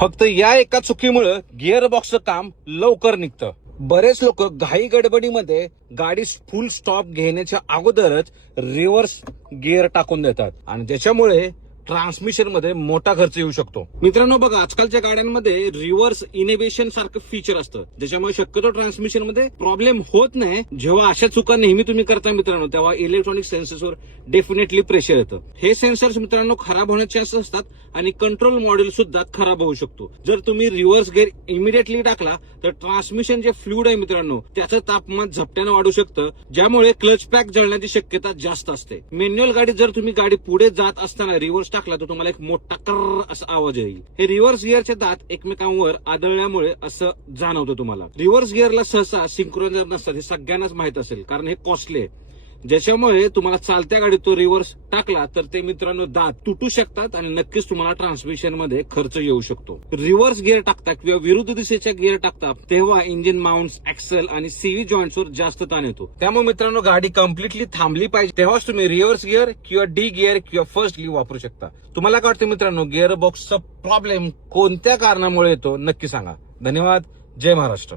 फक्त या एका चुकीमुळे गिअर बॉक्सचं काम लवकर निघतं. बरेच लोक घाई गडबडीमध्ये गाडी फुल स्टॉप घेण्याच्या अगोदरच रिव्हर्स गिअर टाकून देतात आणि ज्याच्यामुळे ट्रान्समिशन मध्ये मोठा खर्च येऊ शकतो. मित्रांनो बघा, आजकालच्या गाड्यांमध्ये रिव्हर्स इनिबिशन सारखं फीचर असतं, ज्याच्यामुळे शक्यतो ट्रान्समिशन मध्ये प्रॉब्लेम होत नाही. जेव्हा अशा चुका नेहमी तुम्ही करता मित्रांनो, तेव्हा इलेक्ट्रॉनिक सेन्सर्सवर डेफिनेटली प्रेशर येतं. हे सेन्सर्स मित्रांनो खराब होण्याचे चान्सेस असतात आणि कंट्रोल मॉड्यूल सुद्धा खराब होऊ शकतो. जर तुम्ही रिव्हर्स गिअर इमिडिएटली टाकला तर ट्रान्समिशन जे फ्लुइड आहे मित्रांनो, त्याचं तापमान झपट्यानं वाढू शकतं, ज्यामुळे क्लच पॅक जळण्याची शक्यता जास्त असते. मॅन्युअल गाडी जर तुम्ही गाडी पुढे जात असताना रिव्हर्स टाकला तर तुम्हाला एक मोठा कर असा आवाज येईल. हे रिव्हर्स गिअरचे दात एकमेकांवर आदळल्यामुळे असं जाणवतं तुम्हाला. रिव्हर्स गिअरला सहसा सिंक्रोनाइझर नसतात हे सगळ्यांनाच माहित असेल, कारण हे कॉस्टली आहे. ज्याच्यामुळे तुम्हाला चालत्या गाडीत तो रिव्हर्स टाकला तर ते मित्रांनो दात तुटू शकतात आणि नक्कीच तुम्हाला ट्रान्समिशन मध्ये खर्च येऊ शकतो. रिव्हर्स गिअर टाकता किंवा विरुद्ध दिशेच्या गिअर टाकता तेव्हा इंजिन माउंट्स, ऍक्सेल आणि सीव्ही जॉईंट्सवर जास्त ताण येतो. त्यामुळे मित्रांनो गाडी कम्प्लिटली थांबली पाहिजे तेव्हाच तुम्ही रिव्हर्स गिअर किंवा डी गिअर किंवा फर्स्ट गिअर वापरू शकता. तुम्हाला काय वाटतं मित्रांनो, गिअर बॉक्सचा प्रॉब्लेम कोणत्या कारणामुळे येतो नक्की सांगा. धन्यवाद. जय महाराष्ट्र.